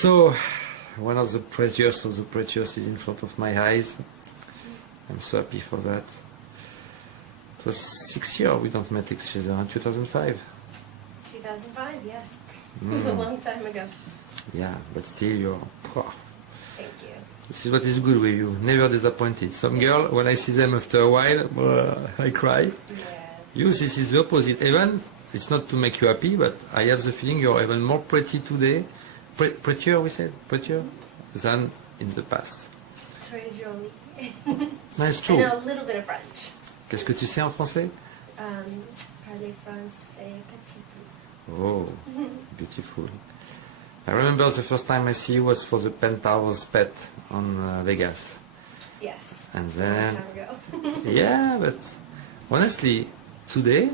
So, one of the prettiest is in front of my eyes. I'm so happy for that. It was 6 years we don't met each other, in 2005. 2005, yes. It was a long time ago. Yeah, but still you're... Oh. Thank you. This is what is good with you, never disappointed. Some girl, when I see them after a while, I cry. Yeah. You, this is the opposite. Even, it's not to make you happy, but I have the feeling you're even more pretty today. Prettier, we said? Prettier? Than in the past. Très jolie. That's true. And a little bit of French. Qu'est-ce que tu sais en français? Parler français petit peu. Oh, beautiful. I remember the first time I see you was for the Penthouse Pet on Vegas. Yes. And then... A long time ago. Yeah, but honestly, today,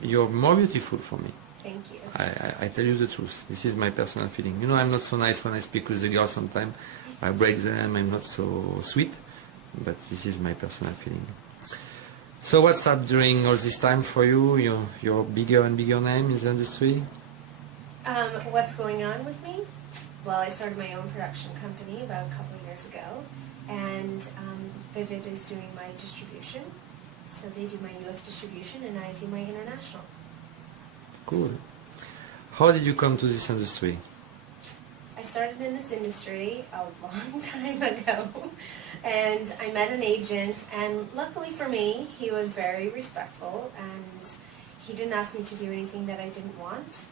you're more beautiful for me. Thank you. I tell you the truth. This is my personal feeling. You know, I'm not so nice when I speak with the girls sometimes. I break them, I'm not so sweet. But this is my personal feeling. So what's up during all this time for you? You're bigger and bigger name in the industry? What's going on with me? Well, I started my own production company about a couple of years ago. And Vivid is doing my distribution. So they do my US distribution and I do my international. Cool. How did you come to this industry? I started in this industry a long time ago, and I met an agent, and luckily for me, he was very respectful, and he didn't ask me to do anything that I didn't want.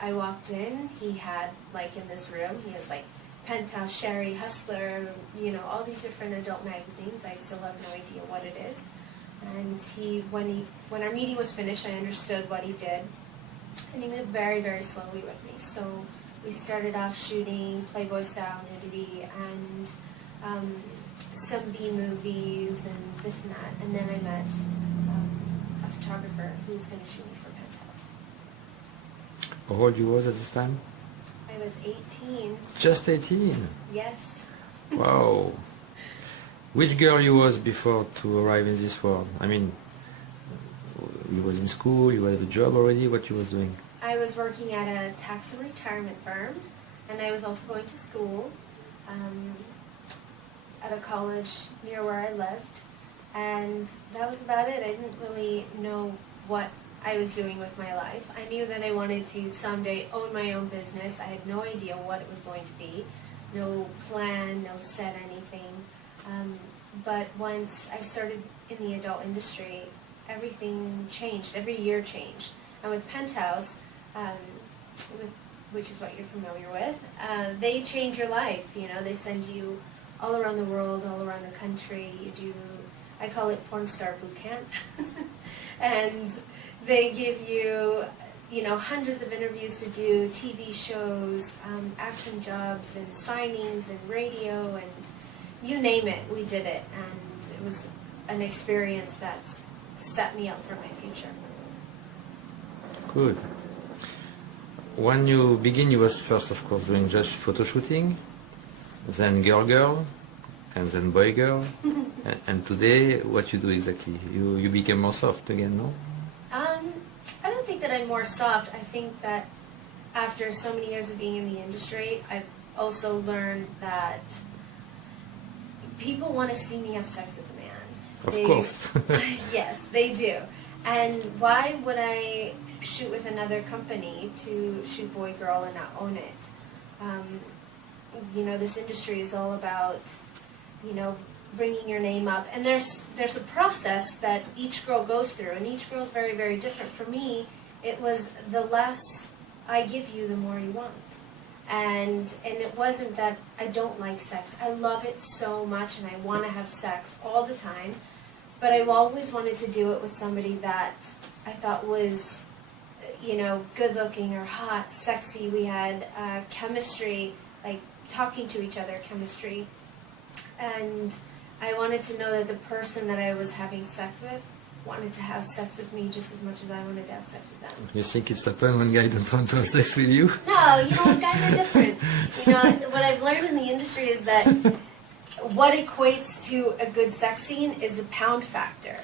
I walked in, he had, like in this room, he has like Penthouse, Sherry, Hustler, you know, all these different adult magazines. I still have no idea what it is. And when our meeting was finished, I understood what he did, and he moved very, very slowly with me. So we started off shooting Playboy style nudity and some B movies and this and that, and then I met a photographer who's going to shoot me for Penthouse. How old you was at this time? I was 18. Just 18? Yes. Wow. Which girl you was before to arrive in this world? I mean, you was in school, you had a job already, what you was doing? I was working at a tax and retirement firm, and I was also going to school at a college near where I lived, and that was about it. I didn't really know what I was doing with my life. I knew that I wanted to someday own my own business. I had no idea what it was going to be, no plan, no set anything. But once I started in the adult industry, everything changed. Every year changed. And with Penthouse, which is what you're familiar with, they change your life. You know, they send you all around the world, all around the country. You do, I call it porn star boot camp. And they give you, you know, hundreds of interviews to do, TV shows, action jobs, and signings, and radio, and you name it, we did it. And it was an experience that's set me up for my future. Good. When you begin, you was first, of course, doing just photo shooting, then girl, and then boy girl. And today, what you do exactly? You became more soft again, no? I don't think that I'm more soft. I think that after so many years of being in the industry, I've also learned that people want to see me have sex with a man. Of course. Yes, they do. And why would I shoot with another company to shoot boy girl and not own it? You know, this industry is all about, you know, bringing your name up, and there's a process that each girl goes through, and each girl is very, very different. For me, it was the less I give you, the more you want. And it wasn't that I don't like sex. I love it so much, and I want to have sex all the time. But I've always wanted to do it with somebody that I thought was, you know, good-looking or hot, sexy. We had chemistry, like talking to each other, chemistry. And I wanted to know that the person that I was having sex with wanted to have sex with me just as much as I wanted to have sex with them. You think it's happened when guys don't want to have sex with you? No, you know, guys are different. You know, what I've learned in the industry is that what equates to a good sex scene is the pound factor.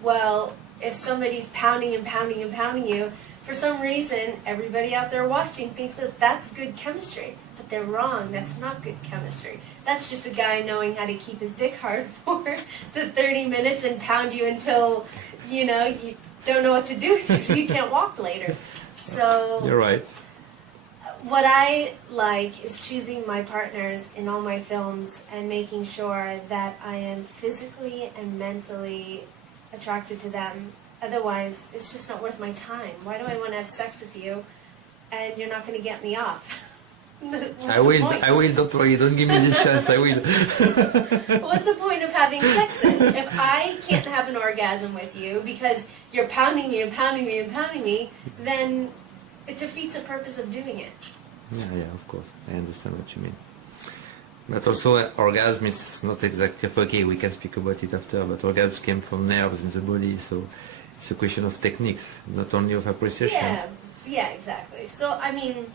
Well, if somebody's pounding and pounding and pounding you, for some reason, everybody out there watching thinks that that's good chemistry. But they're wrong. That's not good chemistry. That's just a guy knowing how to keep his dick hard for the 30 minutes and pound you until, you know, you don't know what to do with you. You can't walk later. So You're right. what I like is choosing my partners in all my films and making sure that I am physically and mentally attracted to them. Otherwise, it's just not worth my time. Why do I want to have sex with you and you're not going to get me off? I will, don't worry, don't give me this chance, I will. What's the point of having sex then? If I can't have an orgasm with you because you're pounding me and pounding me and pounding me, then it defeats the purpose of doing it. Yeah, of course, I understand what you mean. But also, orgasm is not exactly, okay, we can speak about it after, but orgasm came from nerves in the body, so it's a question of techniques, not only of appreciation. Yeah, exactly. So, I mean,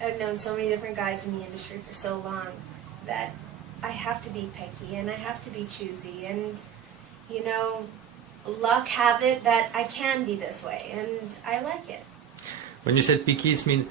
I've known so many different guys in the industry for so long that I have to be picky and I have to be choosy, and, you know, luck have it that I can be this way, and I like it. When you said picky, it means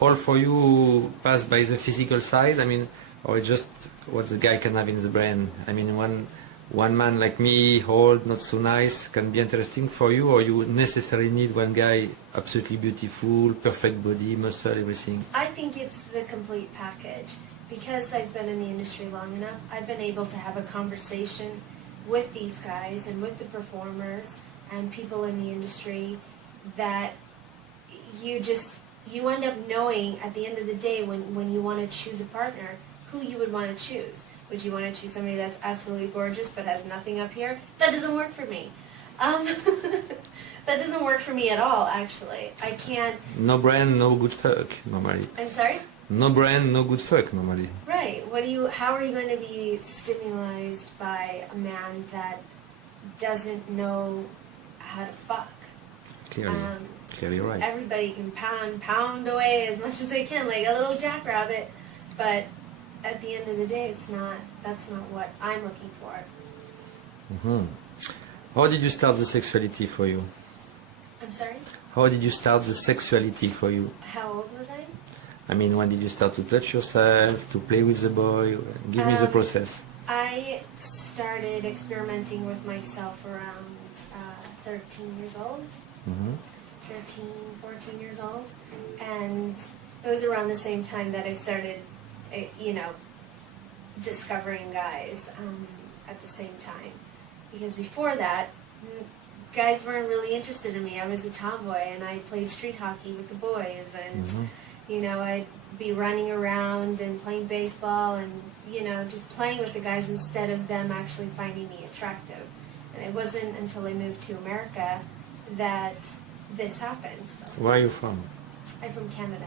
all for you pass by the physical side, I mean, or just what the guy can have in the brain. I mean, one man like me, old, not so nice, can be interesting for you, or you necessarily need one guy absolutely beautiful, perfect body, muscle, everything? I think it's the complete package. Because I've been in the industry long enough, I've been able to have a conversation with these guys and with the performers and people in the industry that you end up knowing at the end of the day when you want to choose a partner, who you would want to choose. Would you want to choose somebody that's absolutely gorgeous but has nothing up here? That doesn't work for me. That doesn't work for me at all, actually. I can't... No brand, no good fuck, normally. I'm sorry? No brand, no good fuck, normally. Right. How are you going to be stimulated by a man that doesn't know how to fuck? Clearly right. Everybody can pound away as much as they can, like a little jackrabbit, but at the end of the day, that's not what I'm looking for. Mm-hmm. How did you start the sexuality for you? I'm sorry? How did you start the sexuality for you? How old was I? I mean, when did you start to touch yourself, to play with the boy? Give me the process. I started experimenting with myself around 13 years old. Mm-hmm. 13, 14 years old. And it was around the same time that I started, discovering guys at the same time. Because before that, guys weren't really interested in me. I was a tomboy, and I played street hockey with the boys, and, I'd be running around and playing baseball and, just playing with the guys instead of them actually finding me attractive. And it wasn't until I moved to America that this happened. So. Where are you from? I'm from Canada,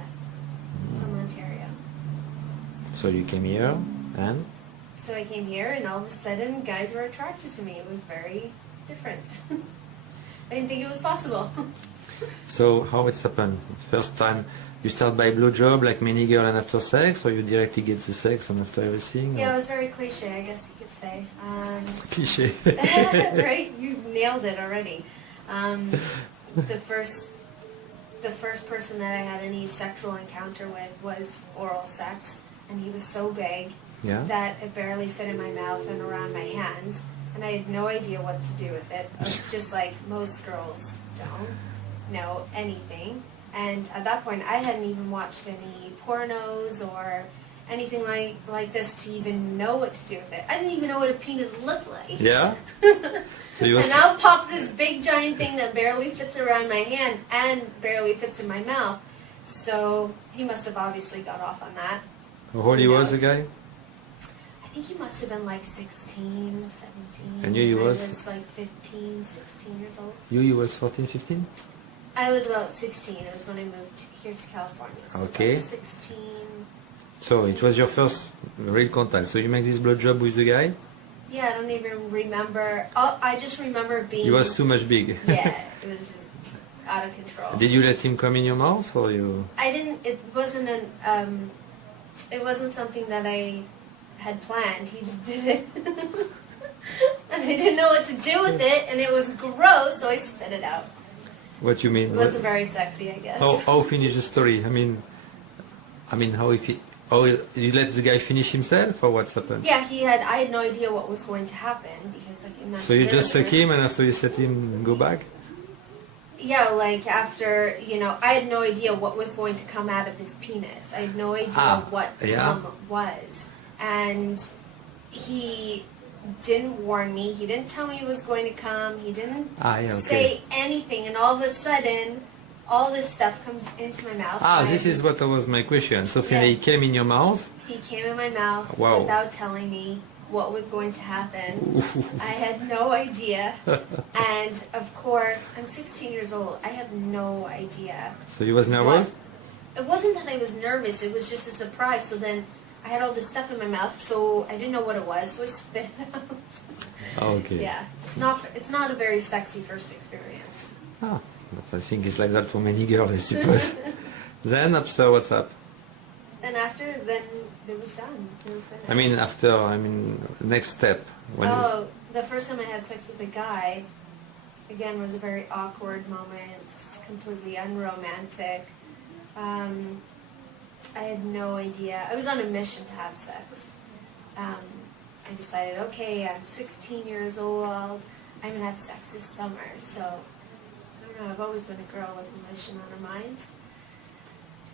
from Ontario. So you came here, and? So I came here, and all of a sudden, guys were attracted to me. It was very different. I didn't think it was possible. So how it's happened? First time, you start by blowjob like many girls and after sex, or you directly get the sex and after everything? Yeah, or? it was very cliche, I guess you could say. Cliché. Right? You nailed it already. The first person that I had any sexual encounter with was oral sex, and he was so big that it barely fit in my mouth and around my hands, and I had no idea what to do with it. Just like most girls don't know anything. And at that point, I hadn't even watched any pornos or anything like this to even know what to do with it. I didn't even know what a penis looked like. Yeah? So and now pops this big giant thing that barely fits around my hand and barely fits in my mouth. So he must have obviously got off on that. How old he was, the guy? I think he must have been like 16, 17. And you was? I was like 15, 16 years old. You was 14, 15? I was about 16. It was when I moved here to California. So okay. 16. So it was your first real contact. So you make this blowjob with the guy? Yeah, I don't even remember. I just remember being... He was too much big. Yeah, it was just out of control. Did you let him come in your mouth, or you... I didn't... It wasn't it wasn't something that I had planned. He just did it. And I didn't know what to do with it, and it was gross, so I spit it out. What you mean? It wasn't very sexy, I guess. How finish the story? I mean, how you let the guy finish himself, or what's happened? Yeah, I had no idea what was going to happen because, like you mentioned So you just earlier, suck him, and after you set him, go back? Yeah, like after, I had no idea what was going to come out of his penis. I had no idea what cum was. And he didn't warn me. He didn't tell me he was going to come. He didn't say anything. And all of a sudden, all this stuff comes into my mouth. This is what was my question. So finally, he came in your mouth? He came in my mouth without telling me what was going to happen. I had no idea. And of course, I'm 16 years old. I have no idea. So you was nervous? It wasn't that I was nervous. It was just a surprise. So then I had all this stuff in my mouth, so I didn't know what it was, so I spit it out. Okay. Yeah, it's not a very sexy first experience. But I think it's like that for many girls, I suppose. Then after, what's up? And after, then it was done. We were finished. Next step. The first time I had sex with a guy, again, was a very awkward moment, completely unromantic. I had no idea. I was on a mission to have sex. I decided, okay, I'm 16 years old. I'm going to have sex this summer. So, I don't know, I've always been a girl with a mission on her mind.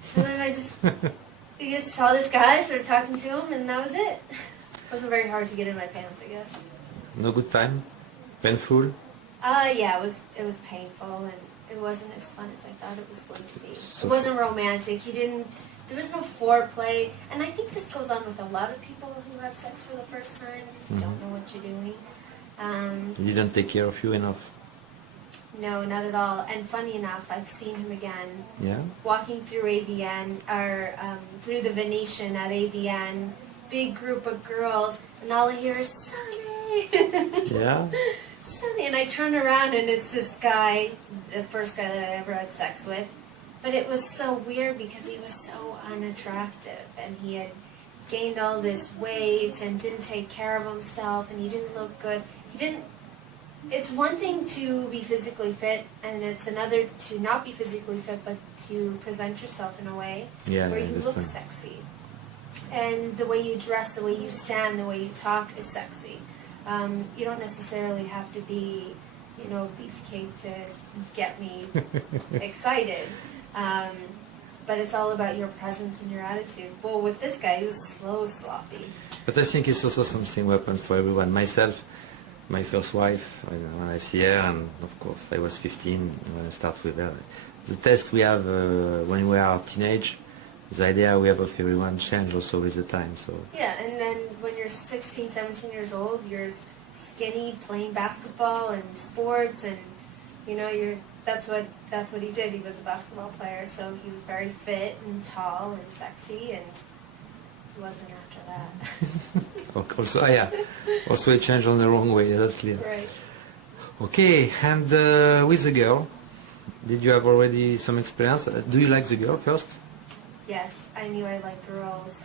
So then I just saw this guy, started talking to him, and that was it. It wasn't very hard to get in my pants, I guess. No good time? Painful? Yeah, it was painful, and it wasn't as fun as I thought it was going to be. It wasn't romantic. There was no foreplay, and I think this goes on with a lot of people who have sex for the first time. You don't know what you're doing. He didn't take care of you enough? No, not at all. And funny enough, I've seen him again. Yeah? Walking through AVN, or through the Venetian at AVN, big group of girls, and all I hear is, Sonny! Yeah? Sonny! And I turn around, and it's this guy, the first guy that I ever had sex with. But it was so weird because he was so unattractive, and he had gained all this weight and didn't take care of himself, and he didn't look good. It's one thing to be physically fit, and it's another to not be physically fit, but to present yourself in a way where you look sexy. And the way you dress, the way you stand, the way you talk is sexy. You don't necessarily have to be, beefcake to get me excited. But it's all about your presence and your attitude. Well, with this guy, he was sloppy. But I think it's also something that happened for everyone. Myself, my first wife, when I see her, and of course I was 15 when I start with her. The test we have when we are teenage, the idea we have of everyone change also with the time. So yeah, and then when you're 16, 17 years old, you're skinny, playing basketball and sports, and that's what he did. He was a basketball player, so he was very fit and tall and sexy, and he wasn't after that. Also, yeah. Also, it changed on the wrong way, that's clear. Right. Okay, and with the girl, did you have already some experience? Do you like the girl first? Yes, I knew I liked girls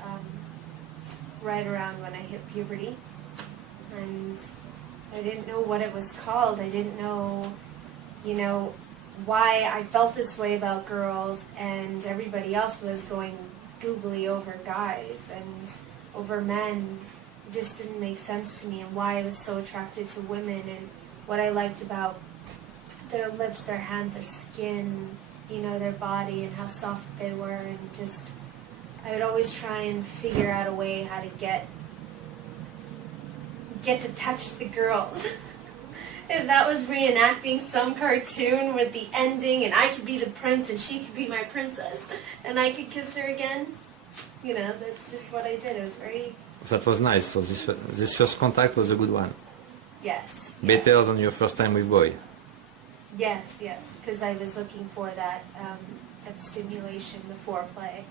right around when I hit puberty. And I didn't know what it was called. I didn't know, why I felt this way about girls, and everybody else was going googly over guys and over men. It just didn't make sense to me, and why I was so attracted to women, and what I liked about their lips, their hands, their skin, their body, and how soft they were, and just I would always try and figure out a way how to get to touch the girls. If that was reenacting some cartoon with the ending, and I could be the prince and she could be my princess, and I could kiss her again, that's just what I did. It was very... That was nice. So this first contact was a good one. Yes. Better than your first time with boy. Yes, because I was looking for that stimulation, the foreplay,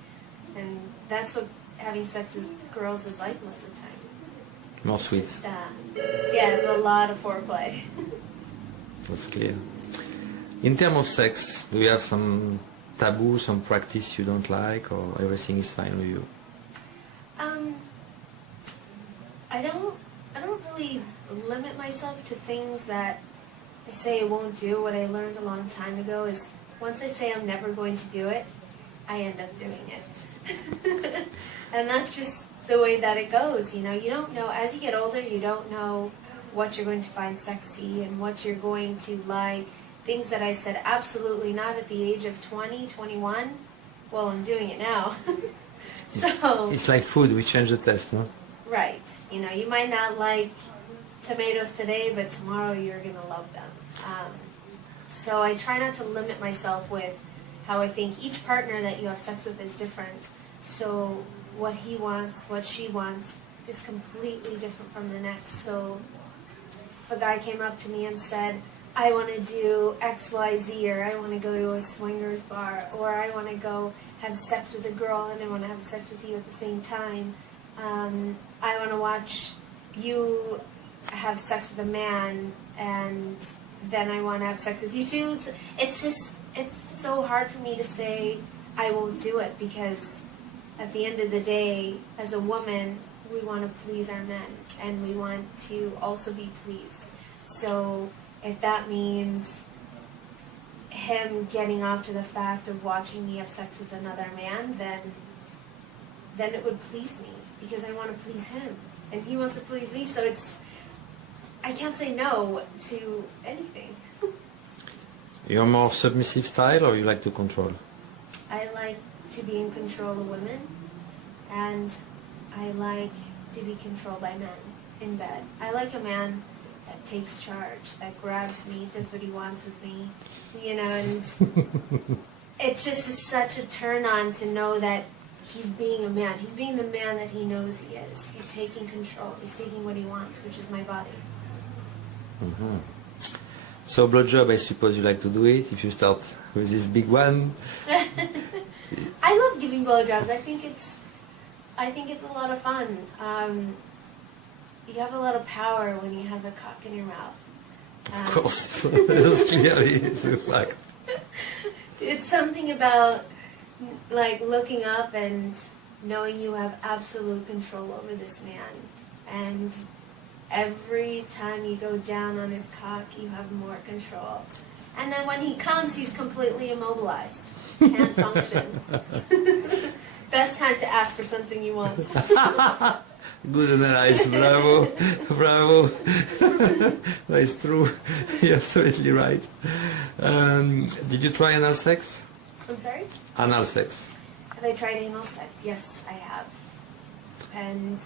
and that's what having sex with girls is like most of the time. More sweet. Just, it's a lot of foreplay. That's clear. In terms of sex, do you have some taboo, some practice you don't like, or everything is fine with you? I don't really limit myself to things that I say I won't do, what I learned a long time ago is once I say I'm never going to do it, I end up doing it. And that's just the way that it goes, you know. You don't know, as you get older, you don't know what you're going to find sexy and what you're going to like. Things that I said absolutely not at the age of 20, 21, well, I'm doing it now. So it's like food, we change the taste, no? right. You know, you might not like tomatoes today, but tomorrow you're going to love them. So I try not to limit myself with how I think each partner that you have sex with is different. So what he wants, what she wants, is completely different from the next. So if a guy came up to me and said, I want to do X, Y, Z, or I want to go to a swingers bar, or I want to go have sex with a girl and I want to have sex with you at the same time. I want to watch you have sex with a man and then I want to have sex with you too. It's so hard for me to say I won't do it because at the end of the day, as a woman, we want to please our men and we want to also be pleased. So if that means him getting off to the fact of watching me have sex with another man, then it would please me because I want to please him and he wants to please me. So I can't say no to anything. You're more submissive style or you like to control? I like to be in control of women and I like to be controlled by men in bed. I like a man that takes charge, that grabs me, does what he wants with me, you know, and it just is such a turn on to know that he's being a man. He's being the man that he knows he is. He's taking control. He's taking what he wants, which is my body. Mm-hmm. So blowjob, I suppose you like to do it, if you start with this big one. I love giving blowjobs. I think it's a lot of fun. You have a lot of power when you have a cock in your mouth. Of course, that's clearly the fact. It's something about like looking up and knowing you have absolute control over this man. And every time you go down on his cock, you have more control. And then when he comes, he's completely immobilized. Can't function. Best time to ask for something you want. Good analysis, bravo, bravo. That's true, you're absolutely right. Did you try anal sex? I'm sorry? Anal sex. Have I tried anal sex? Yes, I have. And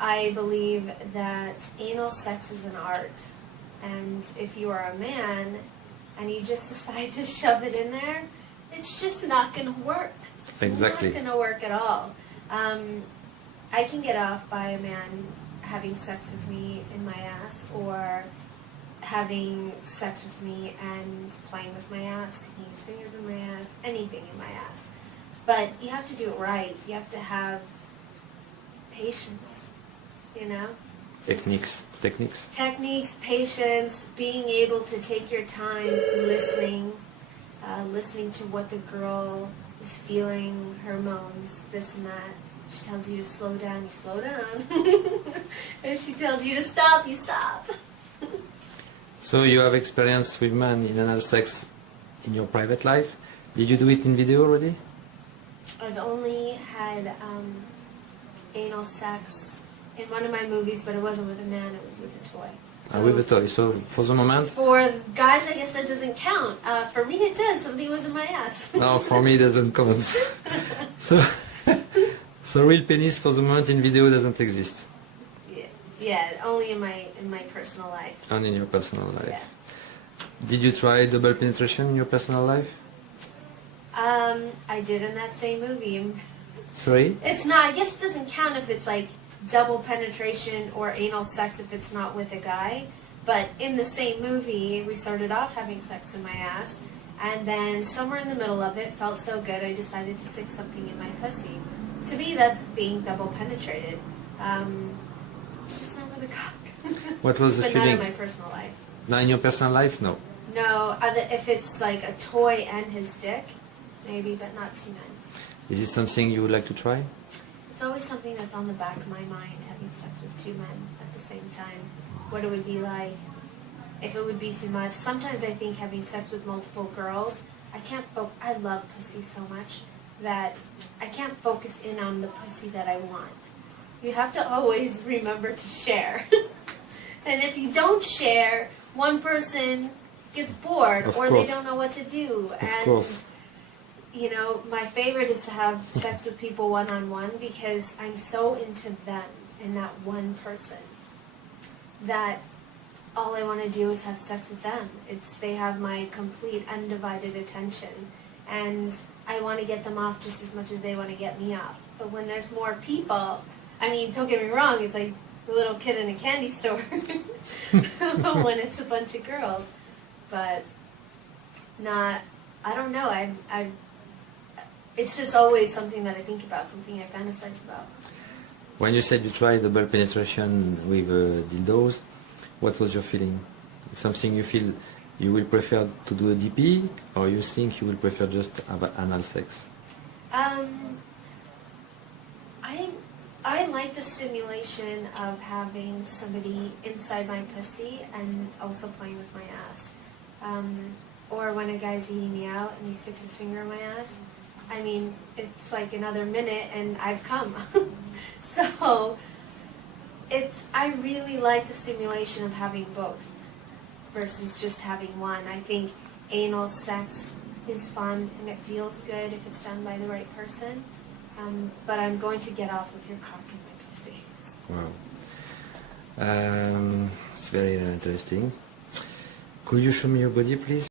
I believe that anal sex is an art. And if you are a man and you just decide to shove it in there, it's just not going to work. Exactly. It's not going to work at all. I can get off by a man having sex with me in my ass or having sex with me and playing with my ass, sticking his fingers in my ass, anything in my ass. But you have to do it right. You have to have patience, you know? Techniques. Techniques, patience, being able to take your time listening, listening to what the girl is feeling, her moans, this and that. She tells you to slow down, you slow down. If she tells you to stop, you stop. So you have experience with men in anal sex in your private life. Did you do it in video already? I've only had anal sex in one of my movies, but it wasn't with a man, it was with a toy. So with a toy. So for the moment? For guys, I guess that doesn't count. For me, it does. Something was in my ass. No, for me, it doesn't count. So real penis for the moment in video doesn't exist. Yeah, only in my personal life. And in your personal life. Yeah. Did you try double penetration in your personal life? I did in that same movie. Sorry? It's not. I guess it doesn't count if it's like double penetration or anal sex if it's not with a guy. But in the same movie, we started off having sex in my ass, and then somewhere in the middle of it felt so good, I decided to stick something in my pussy. To me, that's being double penetrated. It's just not with a cock. What was the but feeling? not in my personal life. Not in your personal life? No. No, if it's like a toy and his dick, maybe, but not two men. Is it something you would like to try? It's always something that's on the back of my mind, having sex with two men at the same time. What it would be like. if it would be too much. Sometimes I think having sex with multiple girls, I love pussy so much that I can't focus in on the pussy that I want. You have to always remember to share. And if you don't share, one person gets bored or they don't know what to do. And you know, my favorite is to have sex with people one-on-one because I'm so into them and that one person that all I want to do is have sex with them. They have my complete undivided attention, and I want to get them off just as much as they want to get me off. But when there's more people, I mean, don't get me wrong, it's like the little kid in a candy store when it's a bunch of girls. But I don't know, it's just always something that I think about, something I fantasize about. When you said you tried double penetration with dildos, what was your feeling? Something you feel you will prefer to do a DP, or you think you will prefer just to have anal sex? I like the stimulation of having somebody inside my pussy and also playing with my ass. Or when a guy's eating me out and he sticks his finger in my ass. I mean, it's like another minute and I've come. So, I really like the stimulation of having both versus just having one. I think anal sex is fun and it feels good if it's done by the right person. But I'm going to get off with your cock in my pussy. Wow. It's very interesting. Could you show me your body, please?